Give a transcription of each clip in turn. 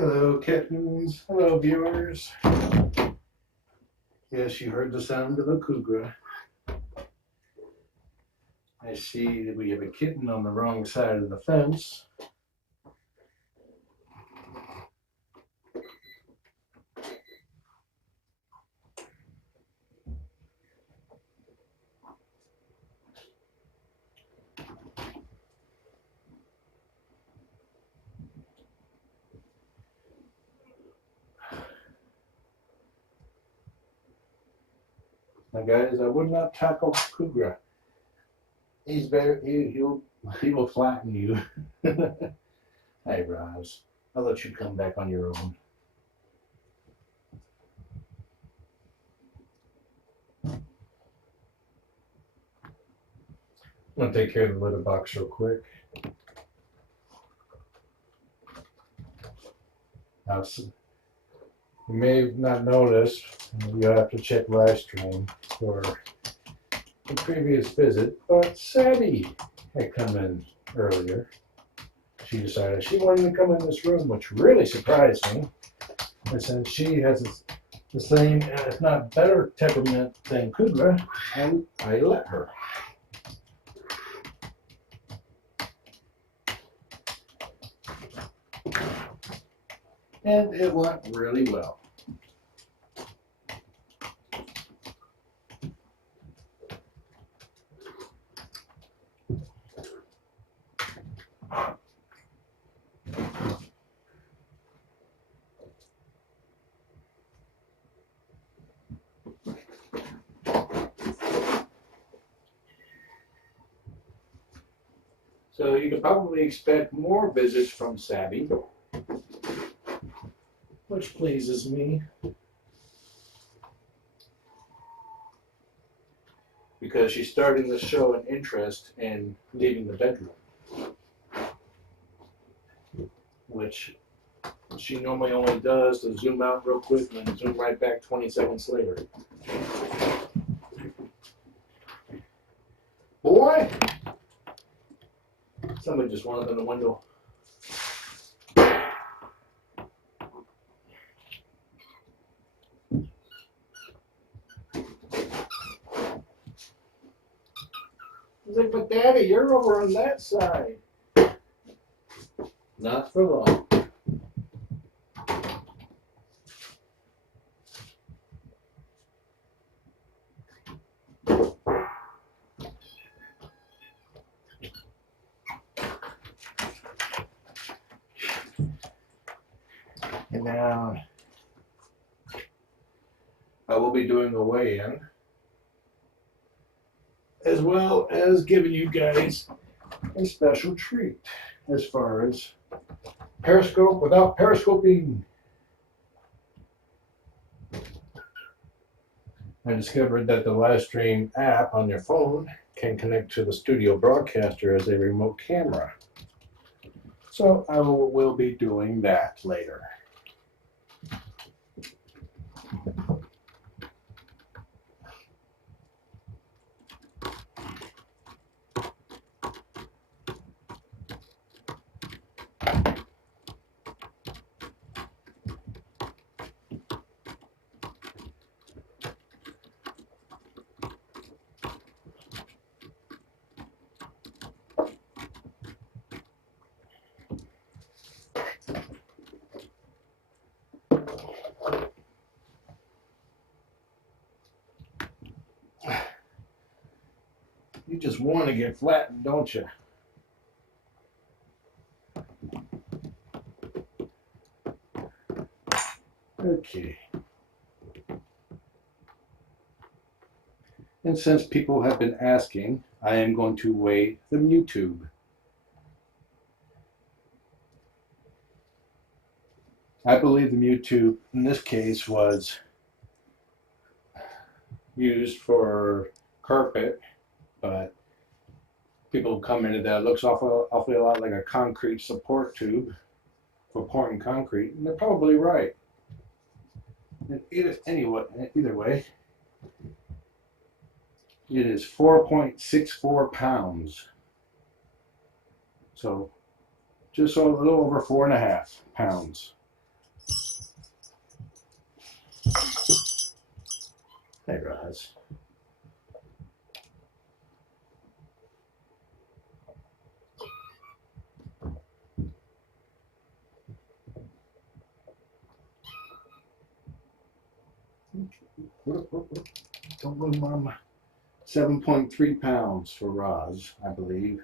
Hello, kittens. Hello, viewers. Yes, you heard the sound of a Kougra. I see that we have a kitten on the wrong side of the fence. Now, guys, I would not tackle Kougra. He's very, he will flatten you. Hey, Roz, I'll let you come back on your own. I'm gonna take care of the litter box real quick. Now, you may not notice, you have to check live stream for the previous visit, but Sadie had come in earlier. She decided she wanted to come in this room, which really surprised me. And since she has the same, if not better, temperament than Kougra, and I let her. And it went really well. So you can probably expect more visits from Sabby, which pleases me, because she's starting to show an interest in leaving the bedroom, which she normally only does to zoom out real quick and then zoom right back 20 seconds later. Boy! Somebody just went up in the window. He's like, but Daddy, you're over on that side. Not for long. And now I will be doing a weigh-in, as well as giving you guys a special treat as far as Periscope without periscoping. I discovered that the live stream app on your phone can connect to the studio broadcaster as a remote camera. So I will be doing that later. You just want to get flattened, don't you? Okay. And since people have been asking, I am going to weigh the mewtube. I believe the mewtube in this case was used for carpet, but people come into that. It looks awfully a lot like a concrete support tube for pouring concrete, and they're probably right. And either way, it is 4.64 pounds. So just a little over 4.5 pounds. Hey, Roz. Don't move, Mama. 7.3 pounds for Roz, I believe.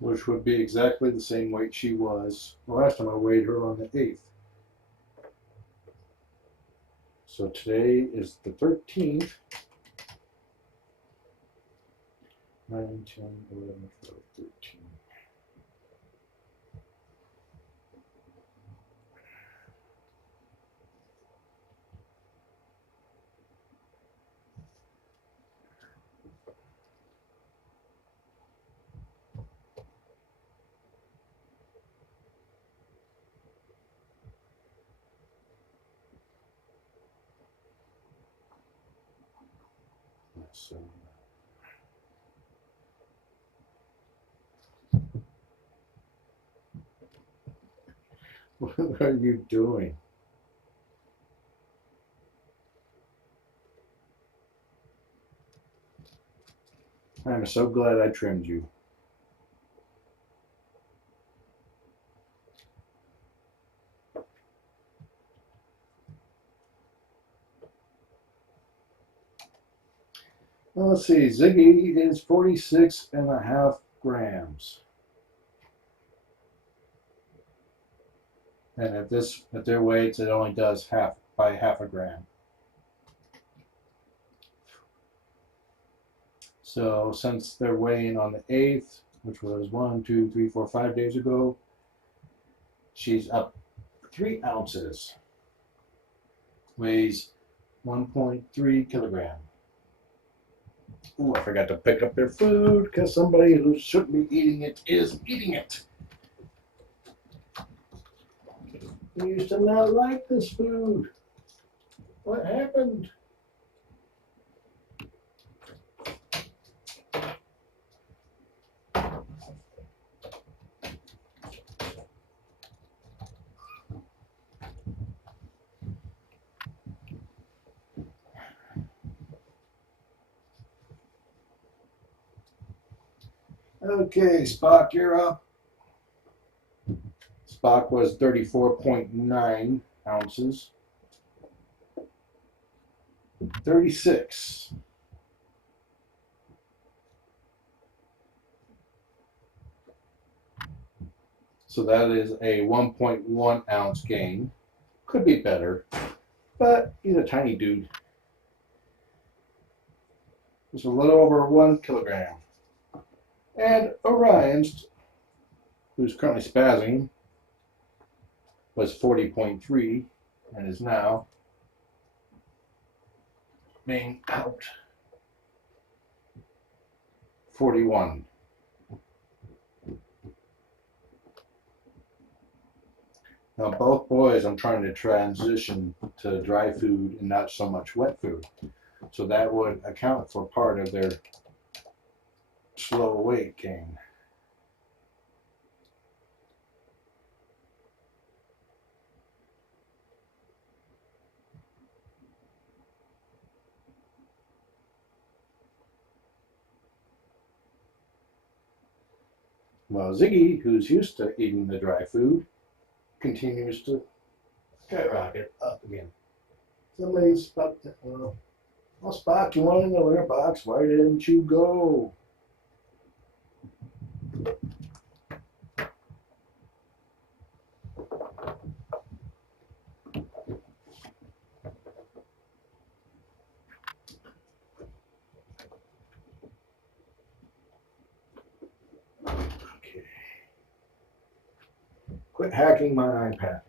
Which would be exactly the same weight she was the last time I weighed her on the 8th. So today is the 13th. 9, 10, 11, 12, 13. So, what are you doing? I'm so glad I trimmed you. Well, let's see, Ziggy is 46.5 grams. And at their weights, it only does by half a gram. So since they're weighing on the 8th, which was 1, 2, 3, 4, 5 days ago, she's up 3 ounces. Weighs 1.3 kilogram. Ooh, I forgot to pick up their food because somebody who shouldn't be eating it is eating it. You used to not like this food. What happened? Okay, Spock, you're up. Spock was 34.9 ounces. 36. So that is a 1.1 ounce gain. Could be better, but he's a tiny dude. It's a little over 1 kilogram. And Orion, who's currently spazzing, was 40.3 and is now being out 41. Now both boys I'm trying to transition to dry food and not so much wet food. So that would account for part of their slow weight gain. Well, Ziggy, who's used to eating the dry food, continues to skyrocket up again. Somebody's Spock. Well, Spock, you wanted in the litter box. Why didn't you go? Okay. Quit hacking my iPad.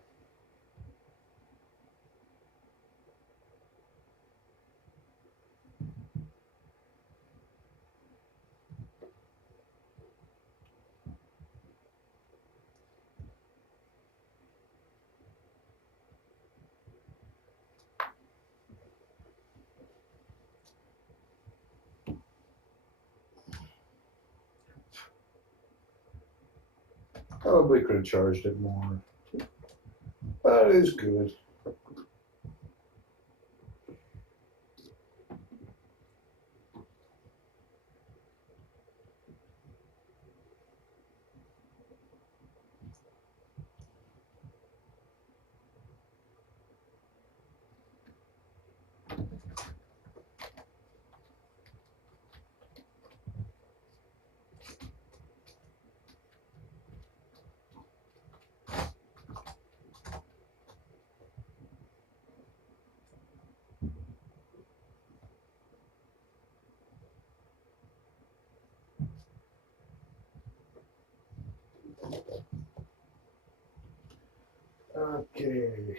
Probably could have charged it more, but it's good. Okay.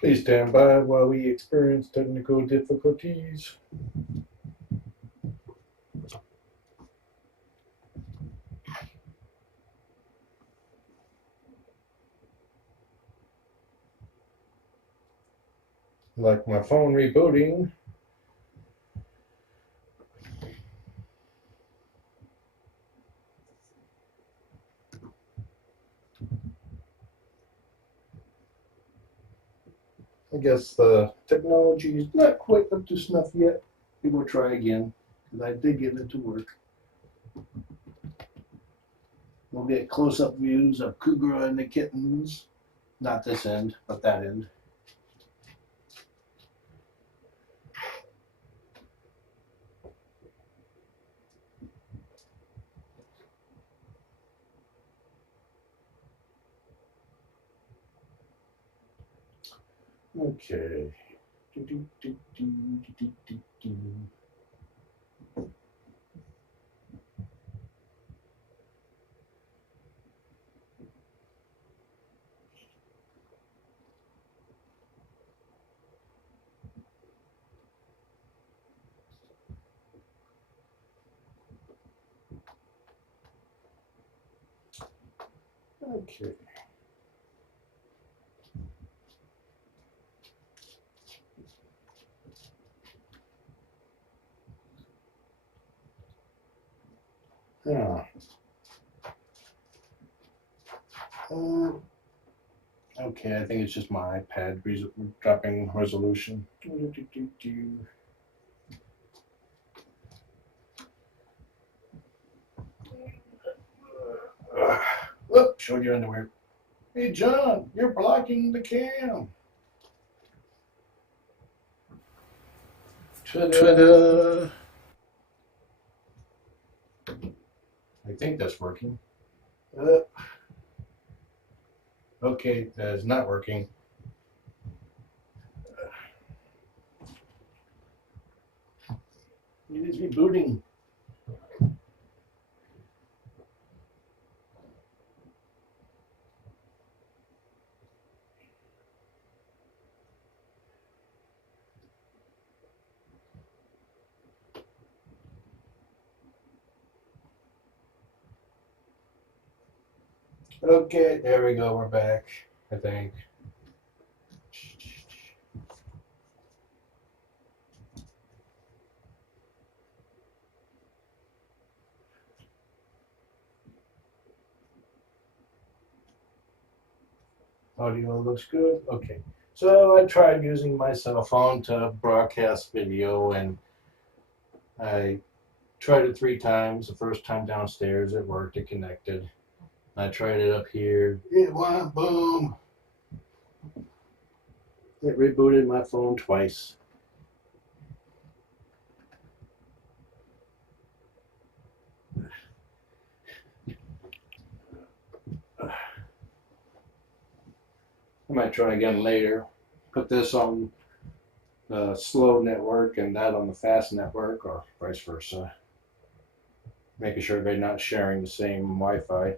Please stand by while we experience technical difficulties. Like my phone rebooting. I guess the technology is not quite up to snuff yet. We will try again, because I did get it to work. We'll get close-up views of Kougra and the kittens. Not this end, but that end. Okay. Okay. Yeah. Okay, I think it's just my iPad dropping resolution. Whoop, showed your underwear. Hey, John, you're blocking the cam. Ta-da. I think that's working. Okay, that is not working. It is rebooting. Okay, there we go. We're back, I think. Audio looks good. Okay. So I tried using my cell phone to broadcast video, and I tried it 3 times. The first time downstairs, it worked. It connected. I tried it up here. It went boom. It rebooted my phone twice. I might try again later. Put this on the slow network and that on the fast network, or vice versa. Making sure they're not sharing the same Wi-Fi.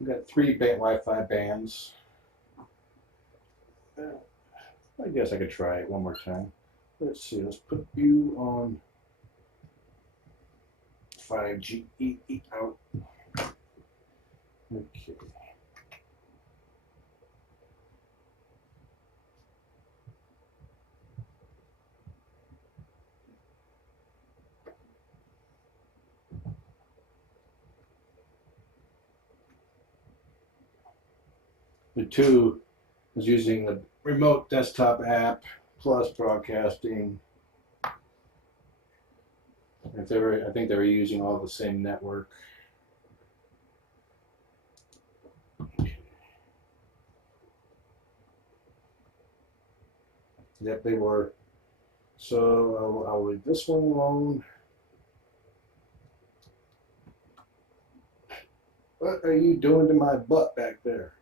We've got 3 Wi-Fi bands. I guess I could try it one more time. Let's see, let's put you on 5G out. Okay. The 2 is using the remote desktop app plus broadcasting. I think they were using all the same network. Yep, they were. So I'll leave this one alone. What are you doing to my butt back there?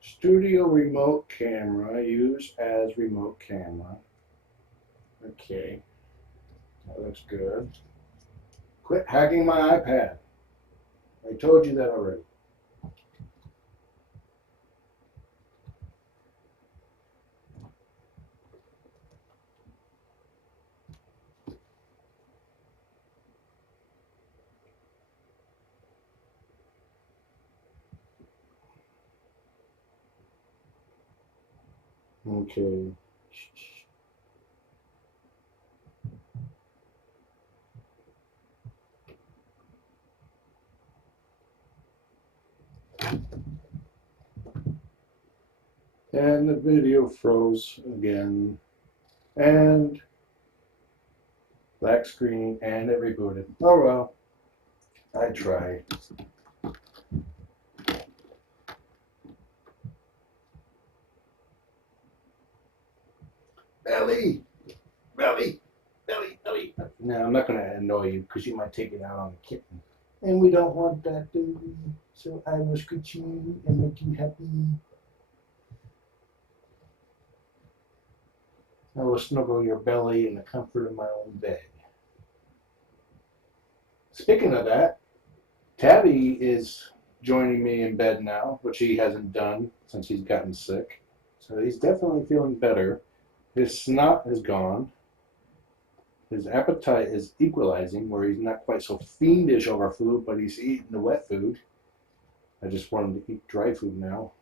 Studio remote camera, use as remote camera. Okay, that looks good. Quit hacking my iPad. I told you that already. Okay. And the video froze again. And black screen, and it rebooted. Oh well, I tried. Belly! Belly! Belly! Belly! No, I'm not going to annoy you because you might take it out on the kitten. And we don't want that, do we? So I will scratch you and make you happy. I will snuggle your belly in the comfort of my own bed. Speaking of that, Tabby is joining me in bed now, which he hasn't done since he's gotten sick. So he's definitely feeling better. His snot is gone. His appetite is equalizing, where he's not quite so fiendish over food, but he's eating the wet food. I just want him to eat dry food now.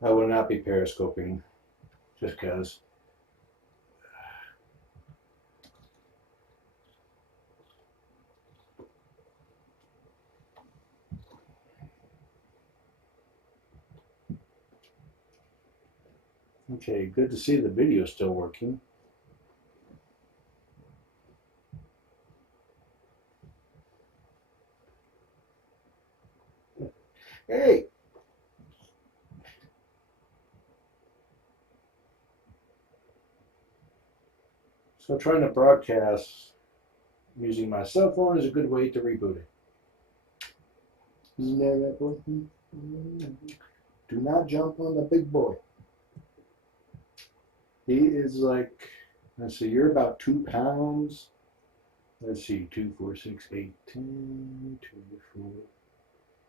I will not be periscoping, just because. Okay, good to see the video still working. Hey! So trying to broadcast using my cell phone is a good way to reboot it. Isn't that right, boy? Do not jump on the big boy. He is like, let's see, you're about 2 pounds. Let's see, 2, 4, 6, 8, 10, 2, 4.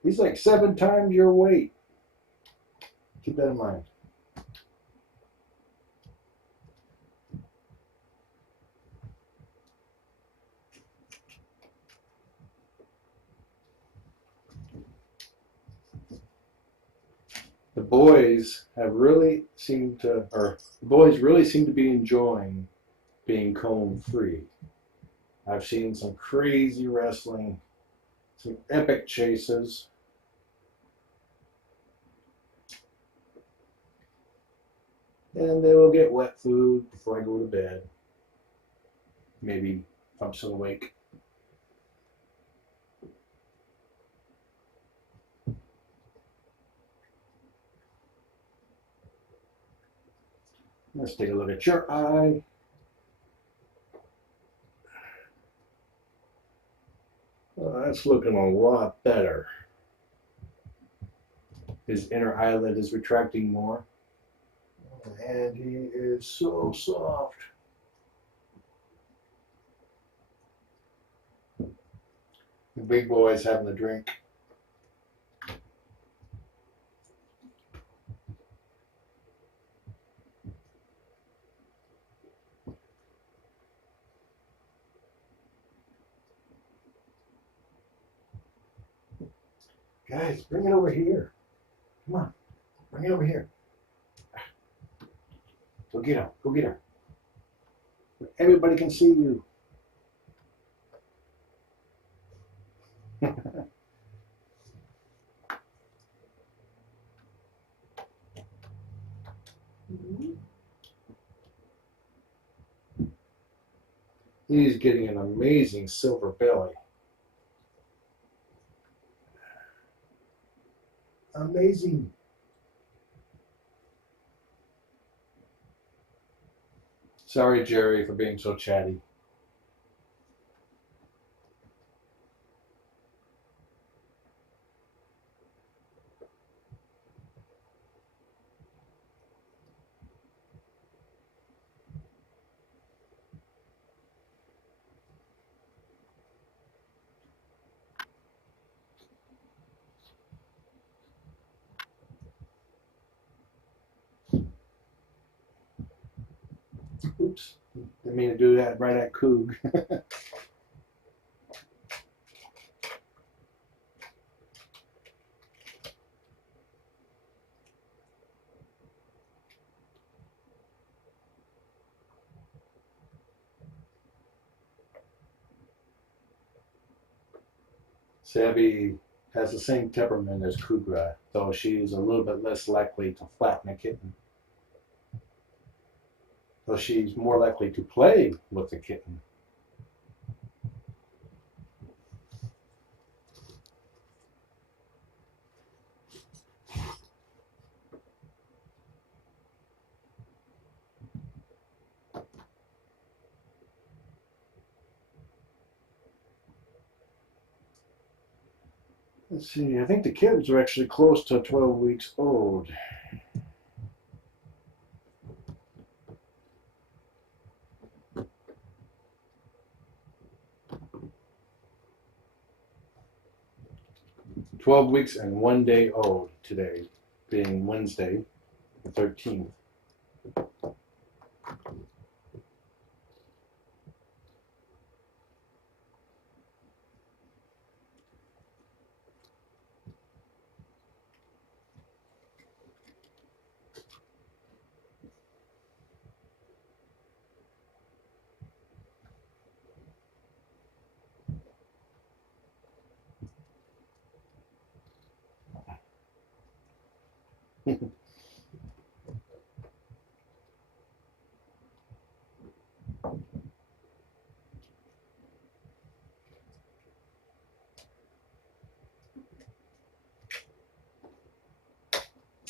He's like 7 times your weight. Keep that in mind. The boys really seem to be enjoying being comb free. I've seen some crazy wrestling, some epic chases. And they will get wet food before I go to bed. Maybe if I'm still awake. Let's take a look at your eye. Well, that's looking a lot better. His inner eyelid is retracting more. And he is so soft. The big boy's having a drink. Guys, bring it over here. Come on, bring it over here. Go get her. Go get her. Everybody can see you. He's getting an amazing silver belly. Amazing. Sorry, Jerry, for being so chatty. Oops, didn't mean to do that right at Kougra. Sabby has the same temperament as Kougra, though she's a little bit less likely to flatten a kitten. Though she's more likely to play with the kitten. Let's see, I think the kids are actually close to 12 weeks old. "12 weeks and 1 day old today, being Wednesday, the 13th.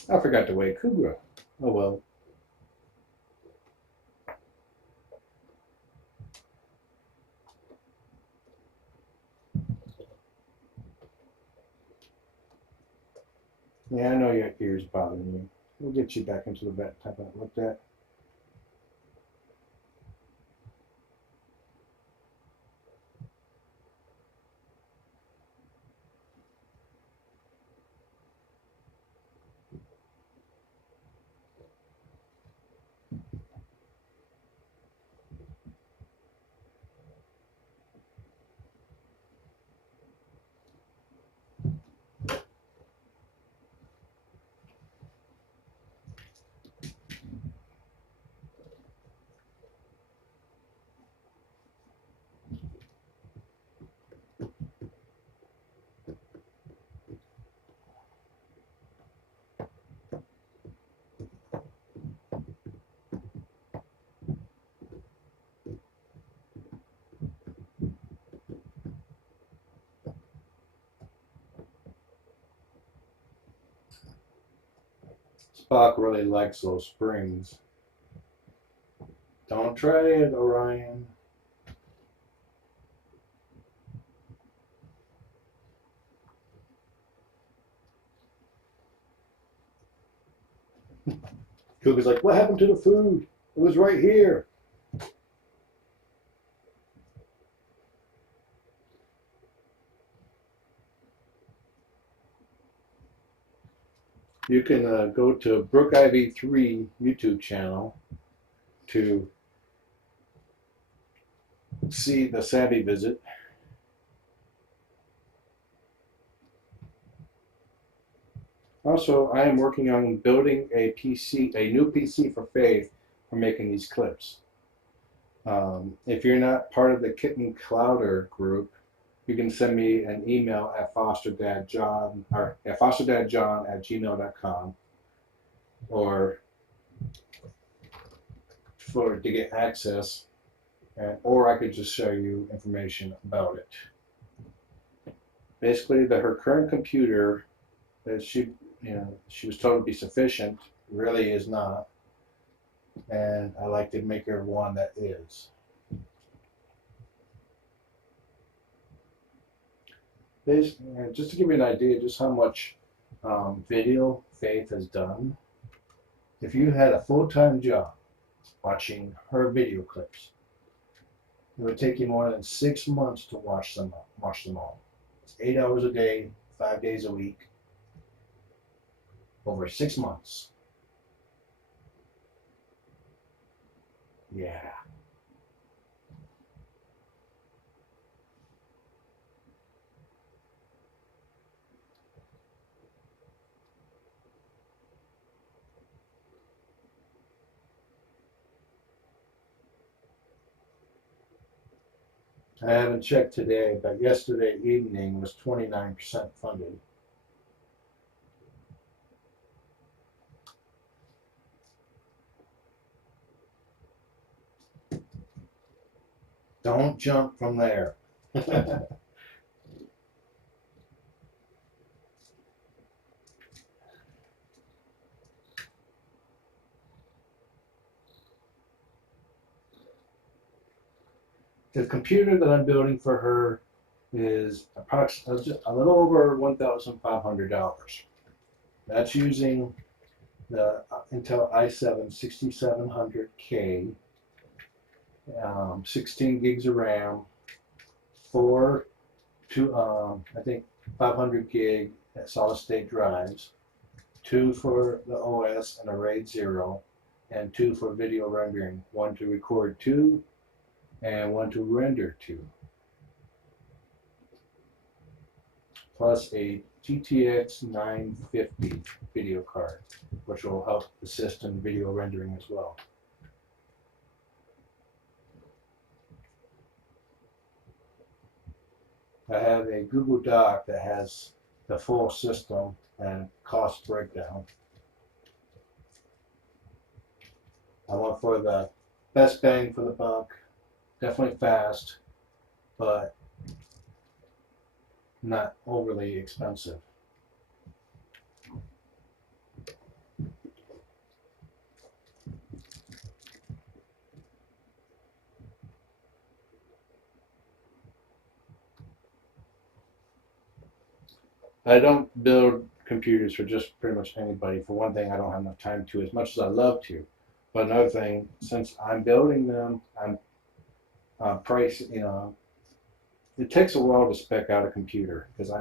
I forgot to weigh Kougra. Oh well. Yeah, I know your ears bothering you. We'll get you back into the vet, have that looked at. Spock really likes those springs. Don't try it, Orion. Kougra's like, what happened to the food? It was right here. You can go to Brooke Ivy 3 YouTube channel to see the Savvy visit. Also, I am working on building a PC, a new PC for Faith for making these clips. If you're not part of the Kitten Clouder group, you can send me an email at fosterdadjohn or at fosterdadjohn@gmail.com or to get access, or I could just show you information about it. Basically, her current computer that she was told to be sufficient really is not, and I like to make her one that is. Just to give you an idea just how much video Faith has done, if you had a full-time job watching her video clips, it would take you more than 6 months to watch them all. It's 8 hours a day, 5 days a week, over 6 months. Yeah. I haven't checked today, but yesterday evening was 29% funded. Don't jump from there. The computer that I'm building for her is approximately a little over $1,500. That's using the Intel i7 6700K, 16 gigs of RAM, I think 500 gig solid state drives, 2 for the OS and a RAID 0, and 2 for video rendering, 1 to record to and 1 to render to, plus a GTX 950 video card, which will help assist in video rendering as well. I have a Google Doc that has the full system and cost breakdown. I went for the best bang for the buck, definitely fast, but not overly expensive. I don't build computers for just pretty much anybody. For one thing, I don't have enough time to, as much as I love to. But another thing, since I'm building them, I'm it takes a while to spec out a computer because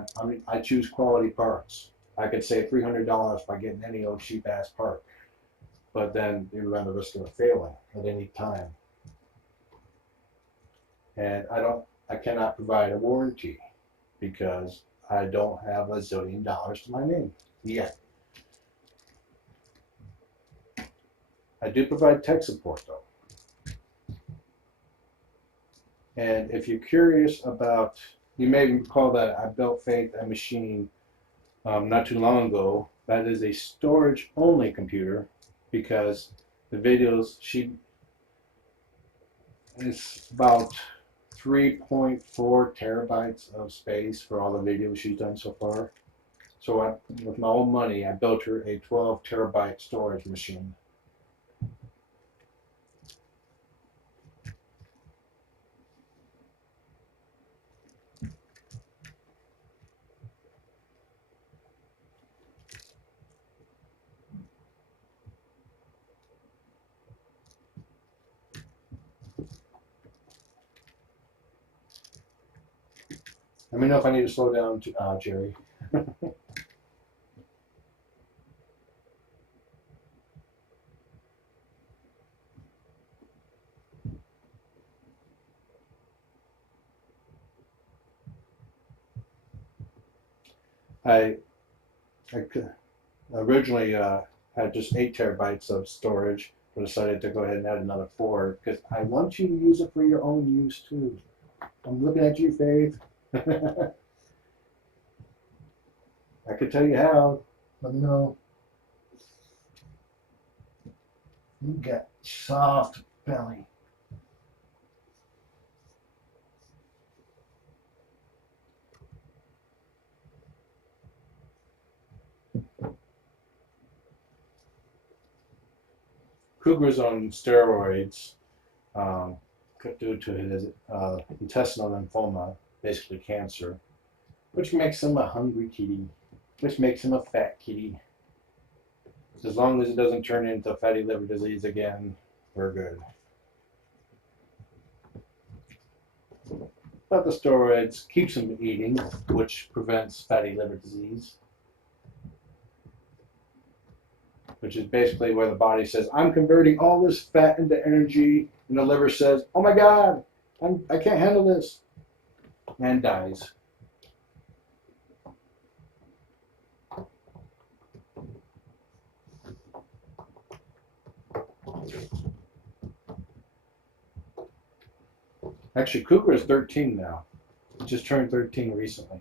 I choose quality parts. I could save $300 by getting any old cheap ass part, but then you run the risk of it failing at any time. And I cannot provide a warranty because I don't have $1 zillion to my name yet. I do provide tech support though. And if you're curious about, you may recall that I built Faith a machine not too long ago. That is a storage only computer because the videos, it's about 3.4 terabytes of space for all the videos she's done so far. So with my own money, I built her a 12 terabyte storage machine. Let me know if I need to slow down, Jerry. I originally had just 8 terabytes of storage, but decided to go ahead and add another 4 because I want you to use it for your own use too. I'm looking at you, Faith. I could tell you how. Let me know. You got soft belly. Kougra's on steroids due to his intestinal lymphoma, basically cancer, which makes him a hungry kitty, which makes him a fat kitty. As long as it doesn't turn into fatty liver disease again, we're good. But the steroids keeps him eating, which prevents fatty liver disease. Which is basically where the body says, I'm converting all this fat into energy, and the liver says, oh my God, I can't handle this, and dies. Actually, Kougra is 13 now. He just turned 13 recently.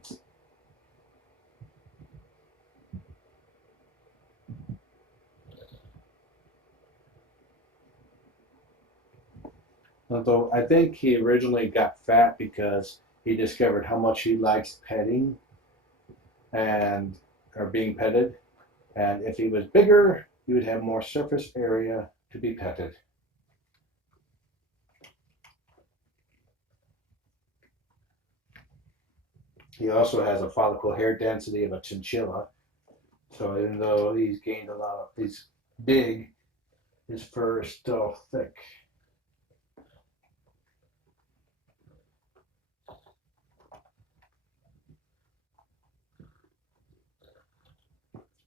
Although I think he originally got fat because he discovered how much he likes petting and or being petted. And if he was bigger, he would have more surface area to be petted. He also has a follicle hair density of a chinchilla. So even though he's gained a lot of, he's big, his fur is still thick.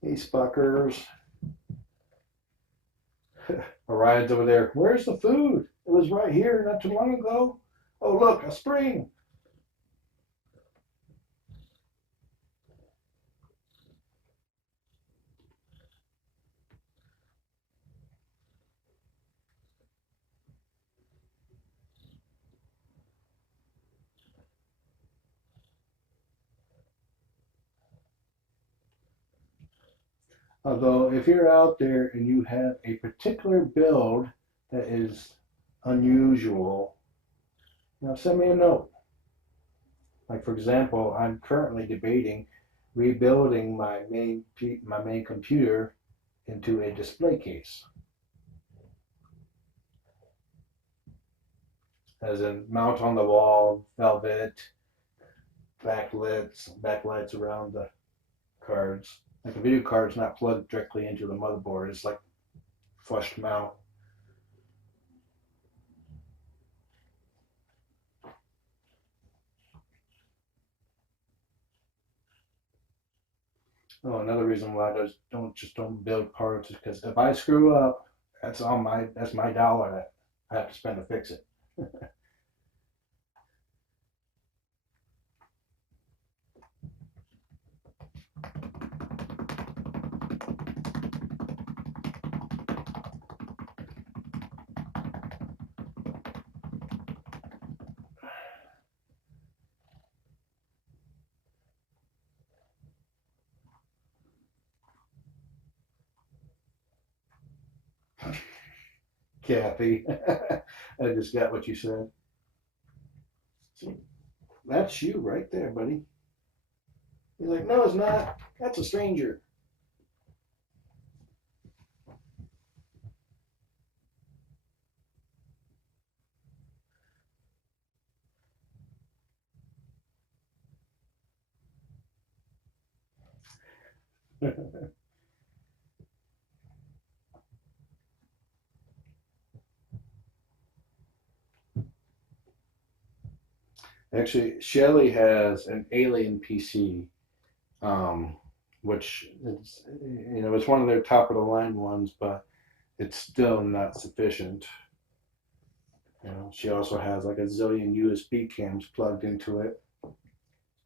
Hey, Spockers. Orion's over there. Where's the food? It was right here not too long ago. Oh, look, a spring. Although, if you're out there and you have a particular build that is unusual, send me a note. Like, for example, I'm currently debating rebuilding my main computer into a display case, as in mount on the wall, velvet, backlights around the cards. Like the video card's not plugged directly into the motherboard. It's like flushed mount. Oh, another reason why I don't build parts is because if I screw up, that's my dollar that I have to spend to fix it. Kathy, I just got what you said. See, that's you right there, buddy. He's like, no, it's not. That's a stranger. Actually, Shelly has an alien PC, which is, it's one of their top of the line ones, but it's still not sufficient. She also has like a zillion USB cams plugged into it.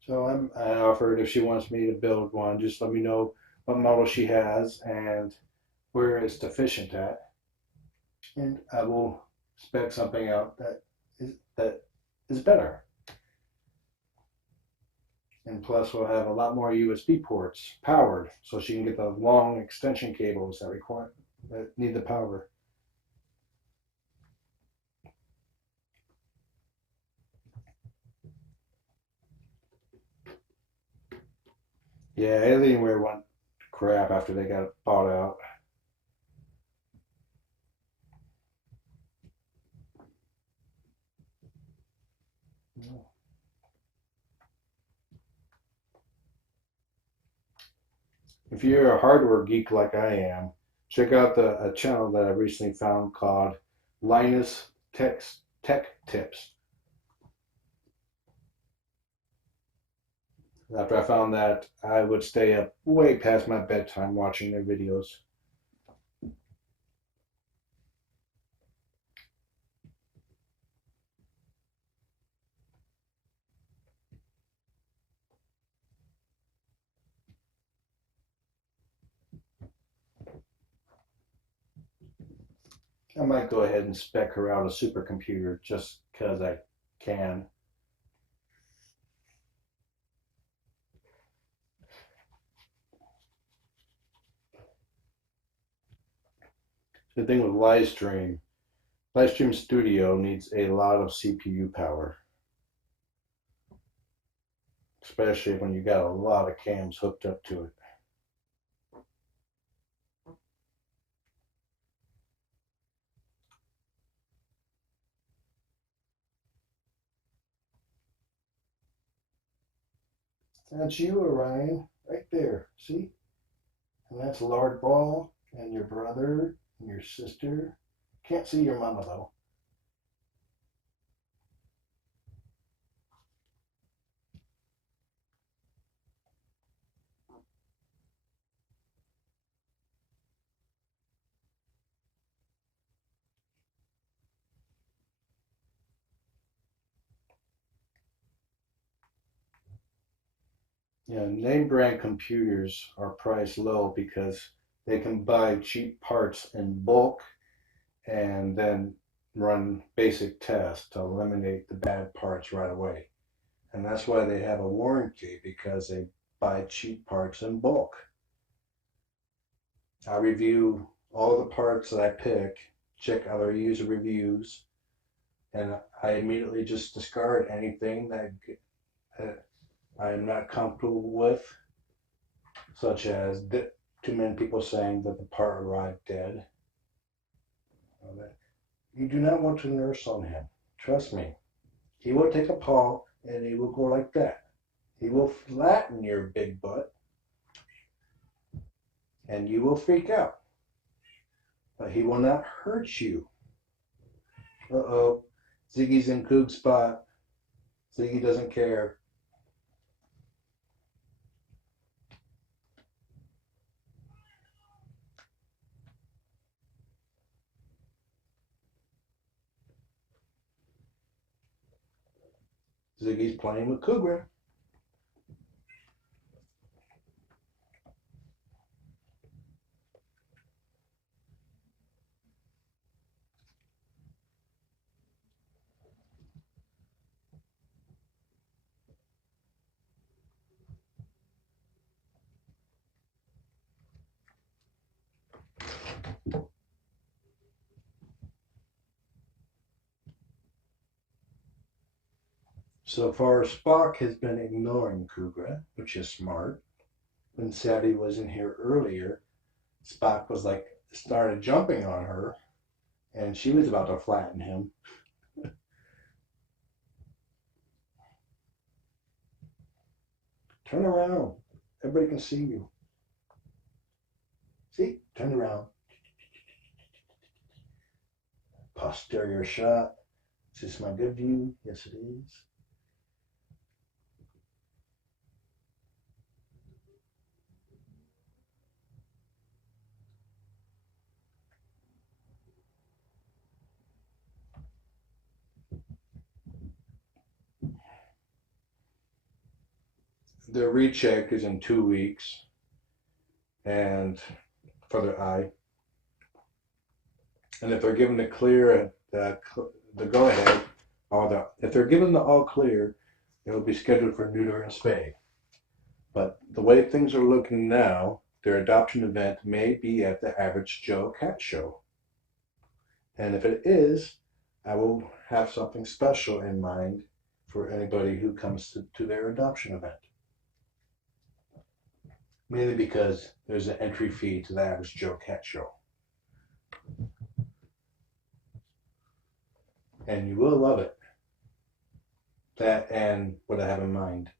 So I offered if she wants me to build one, just let me know what model she has and where it's deficient at, and I will spec something out that is better. And plus, we'll have a lot more USB ports powered, so she can get the long extension cables that need the power. Yeah, Alienware went crap after they got bought out. If you're a hardware geek like I am, check out a channel that I recently found called Linus Tech Tips. After I found that, I would stay up way past my bedtime watching their videos. I might go ahead and spec her out a supercomputer just because I can. The thing with Livestream Studio needs a lot of CPU power, especially when you got a lot of cams hooked up to it. That's you, Orion, right there. See? And that's Lord Ball and your brother and your sister. Can't see your mama though. Yeah, name brand computers are priced low because they can buy cheap parts in bulk and then run basic tests to eliminate the bad parts right away. And that's why they have a warranty, because they buy cheap parts in bulk. I review all the parts that I pick, check other user reviews, and I immediately just discard anything that I am not comfortable with, such as too many people saying that the part arrived dead. You do not want to nurse on him. Trust me. He will take a paw and he will go like that. He will flatten your big butt and you will freak out. But he will not hurt you. Uh-oh. Ziggy's in Koog's spot. Ziggy doesn't care. Ziggy's playing with Kougra. So far, Spock has been ignoring Kougra, which is smart. When Sadie was in here earlier, Spock was like, started jumping on her, and she was about to flatten him. Turn around. Everybody can see you. See? Turn around. Posterior shot. Is this my good view? Yes, it is. their recheck is in 2 weeks, and for their eye. And if they're given the clear, the go ahead, or if they're given the all clear, it will be scheduled for neuter and spay. But the way things are looking now, their adoption event may be at the Average Joe Cat Show. And if it is, I will have something special in mind for anybody who comes to their adoption event. Mainly because there's an entry fee to the Average Joe Cat Show. And you will love it. That and what I have in mind.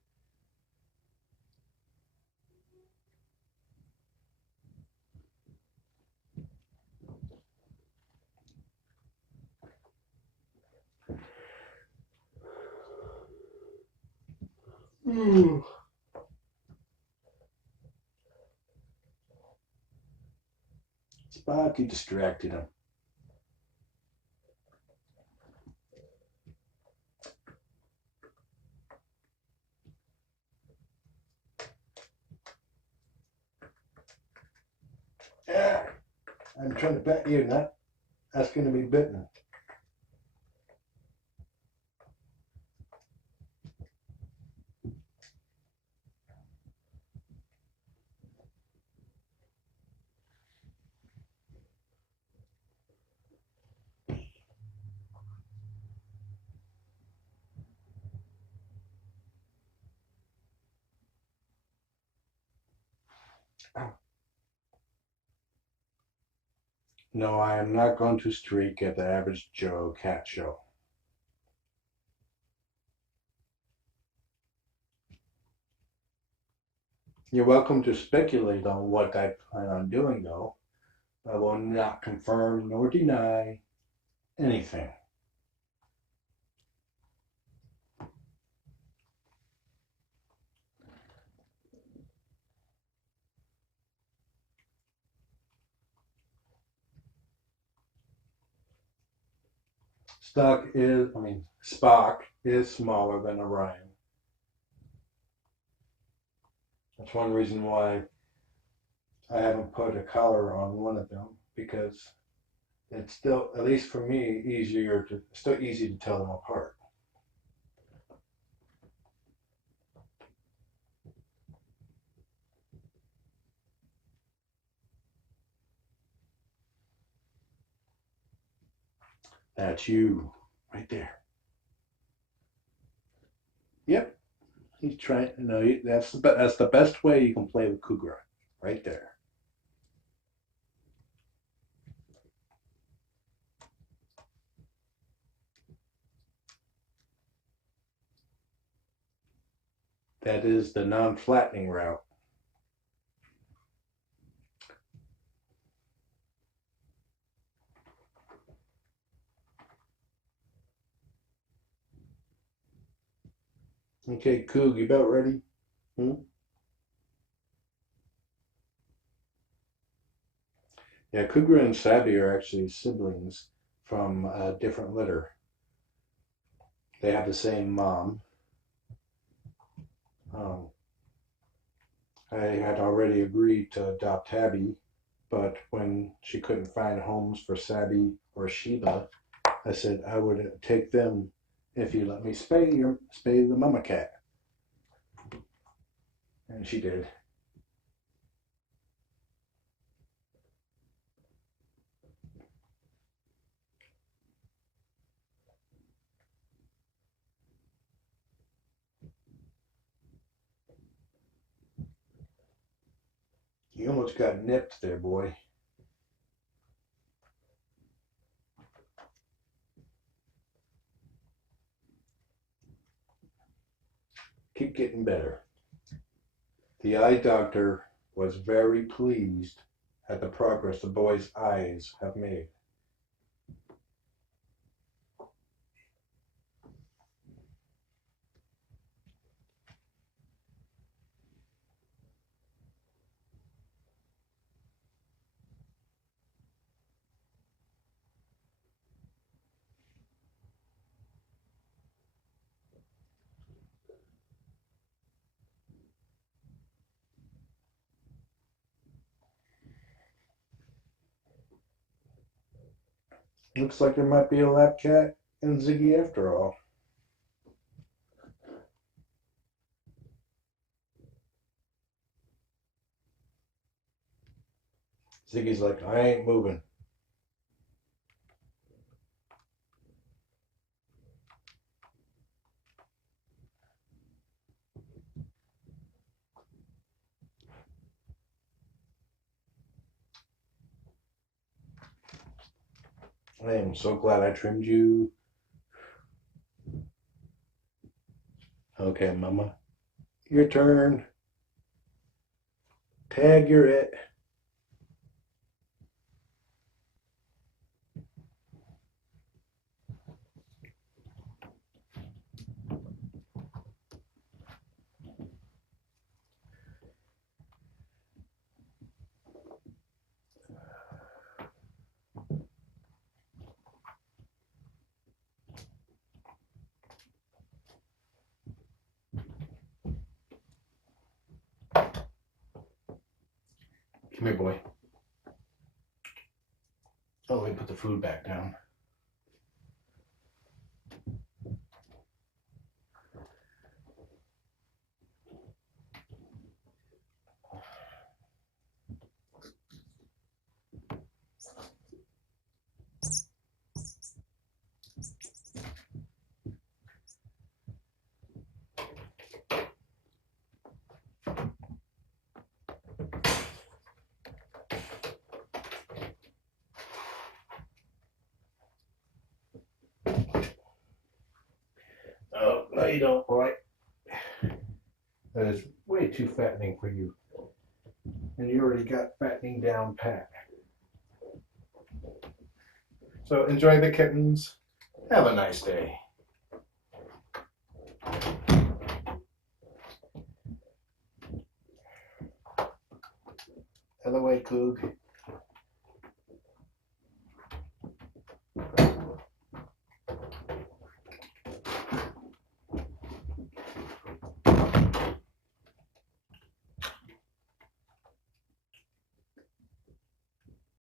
Spock, you distracted him. Yeah, I'm trying to pet you, not asking to be bitten. No, I am not going to streak at the Average Joe Cat Show. You're welcome to speculate on what I plan on doing, though. I will not confirm nor deny anything. Spock is smaller than Orion. That's one reason why I haven't put a collar on one of them, because it's still, at least for me, still easy to tell them apart. That's you, right there. Yep, he's trying. No, that's the best way you can play with Kougra, right there. That is the non-flattening route. Okay, Coog, you about ready? Yeah, Kougra and Sabby are actually siblings from a different litter. They have the same mom. I had already agreed to adopt Tabby, but when she couldn't find homes for Sabby or Sheba, I said I would take them if you let me spay the mama cat. And she did. You almost got nipped there, boy. Keep getting better. The eye doctor was very pleased at the progress the boy's eyes have made. Looks like there might be a lap cat in Ziggy after all. Ziggy's like, I ain't moving. I am so glad I trimmed you. Okay, Mama. Your turn. Tag, you're it. Come here, boy. Oh, let me put the food back down. Oh, no you don't, boy. That is way too fattening for you. And you already got fattening down pat. So enjoy the kittens. Have a nice day. Other way, Koog.